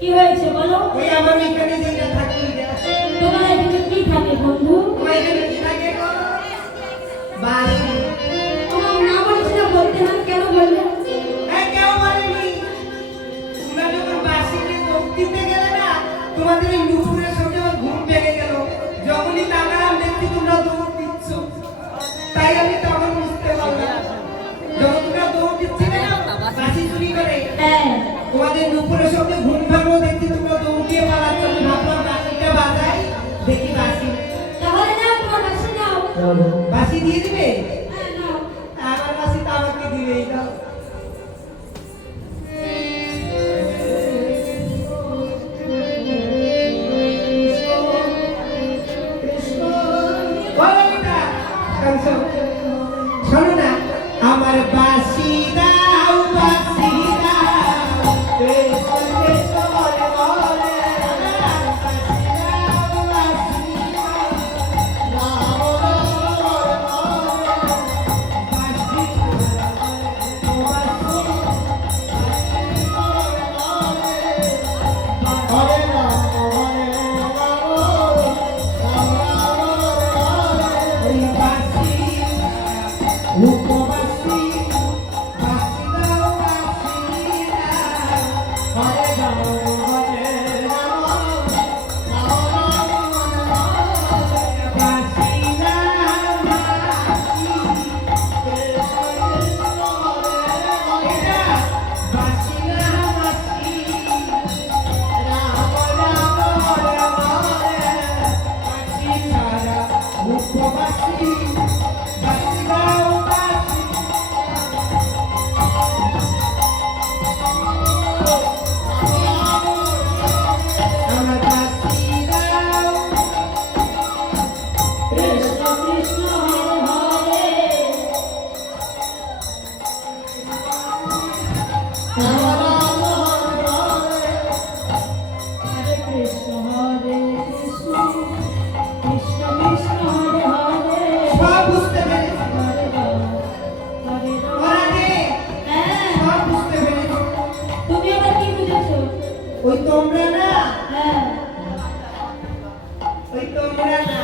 কি হয়েছে বলো? ওই আমার এখানে যেটা থাকে তোমার এখানে কি থাকে বন্ধু? ওই এখানে কি থাকে গো? বাসি। তোমার না বলেছিল বলতে না, কেন বললে? হ্যাঁ কেউ বলেনি। তোমরা যখন বাসিকে কোপ দিতে গেলে না, তোমাদের ওই নুপুরের সঙ্গে আমার ঘুম ভেঙে গেল। যখনই তাকালাম দেখছি তোমরা দৌড় দিচ্ছ, তাই আমি তখন বুঝতে পারলাম। যখন তোমরা দৌড় দিচ্ছিলে না বাসি চুরি করে, হ্যাঁ তোমাদের নুপুরের সঙ্গে ঘুম ভাঙলো দেখছি তোমরা দৌড় দিয়ে পালাচ্ছ। আমি ভাবলাম বাসিটা বাজাই, দেখি বাসি। তাহলে নাও, তোমার বাসি নাও। বাসি দিয়ে দিবে? হ্যাঁ নাও। আমার বাসি তো আমাকে দিবেই দাও। শোনো না, আমার বাসি দাও, বাসি দাও, কৃষ্ণ কৃষ্ণ বলে বলে, আমার বাসি দাও, বাসি দাও, রাম রাম বলে বলে, বাসি দাও, বাসি, বাসি বলে বলে, হরে রাম হরে রাম, রাম রাম বলে বলে, ওই বাসি উপবাসী বাসি দাও, বাসি দাও, হরে রাম হরে রাম, রাম রাম হরে হরে, বাসি দাও, বাসি, কৃষ্ণ কৃষ্ণ হরে হরে, বাসি দাও, বাসি, রাম রাম হরে হরে, বাসি ছাড়া উপবাসী বাসি দাও, বাসি, আমার বাসি দাও। কৃষ্ণ কৃষ্ণ হরে হরে, রাম রাম হরে হরে, হরে কৃষ্ণ হরে কৃষ্ণ, কৃষ্ণ কৃষ্ণ হরে হরে, সব বুঝতে পেরেছি হরে রাম হরে রাম। মহারানী, হ্যাঁ, সব বুঝতে পেরেছি। তুমি আবার কি বুঝেছো? ওই তোমরা না, হ্যাঁ ওই তোমরা না,